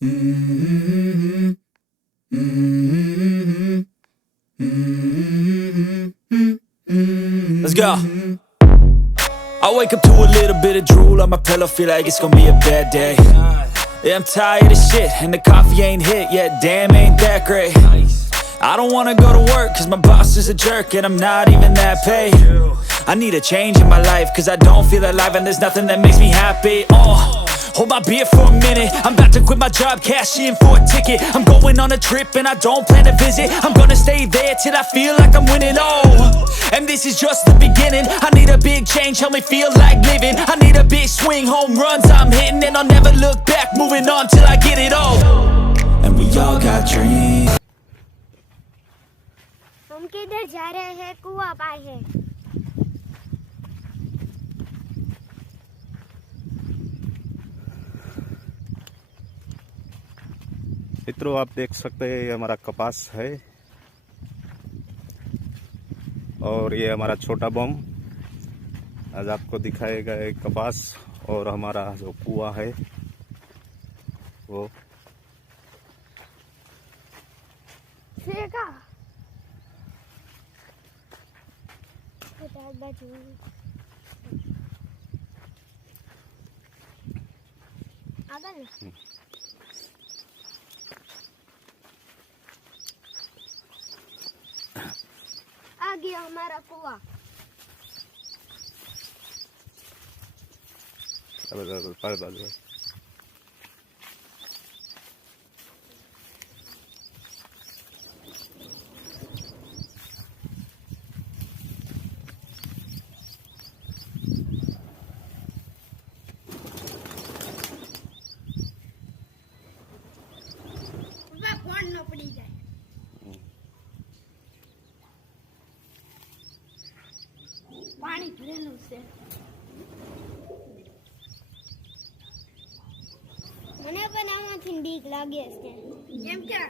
Let's go. I wake up to a little bit of drool on my pillow, feel like it's gonna be a bad day. Yeah, I'm tired of shit, and the coffee ain't hit yet, damn, ain't that great. I don't wanna go to work, cause my boss is a jerk, and I'm not even that paid. I need a change in my life, cause I don't feel alive, and there's nothing that makes me happy. Hold my beer for a minute, I'm about to quit my job, cash in for a ticket. I'm going on a trip and I don't plan to visit. I'm gonna stay there till I feel like I'm winning, and this is just the beginning. I need a big change, help me feel like living. I need a big swing, home runs I'm hitting, and I'll never look back, moving on till I get it all. And we all got dreams. हम किधर जा रहे हैं? कुआं पार है। मित्रों, आप देख सकते हैं ये हमारा कपास है और ये हमारा छोटा बम आज आपको दिखाएगा। एक कपास और हमारा जो कुआं है वो आ गया हमारा कुआं। फोन न पड़ी जाए। पानी भरेલું છે। મને પણ આમાંથી બીક લાગે છે, કેમ કે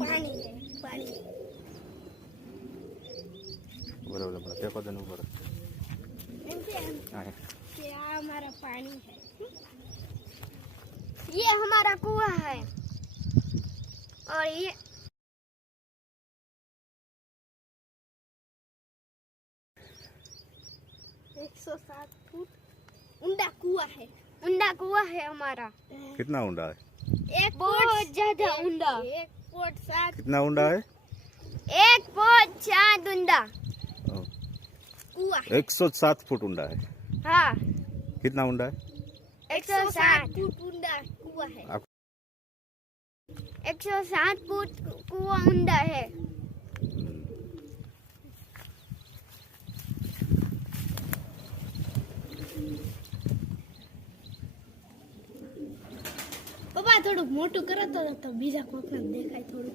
પાણી છે, પાણી। बराबर बराबर क्या पता नहीं ऊपर એમ કે આ हमारा पानी है, ये हमारा कुआं है और ये 107 फुट ऊंडा कुआं है। ऊंडा कुआं है हमारा। कितना ऊंडा है? एक बहुत ज्यादा ऊंडा। 1.7। कितना ऊंडा है? 1.7 ऊंडा कुआं है। 107 फुट ऊंडा है। हाँ, कितना ऊंडा है? 107 फुट ऊंडा कुआं है। 107 फुट कुआं ऊंडा है। પપ્પા થોડું મોટું કરો તો બીજા કોકને દેખાય થોડું।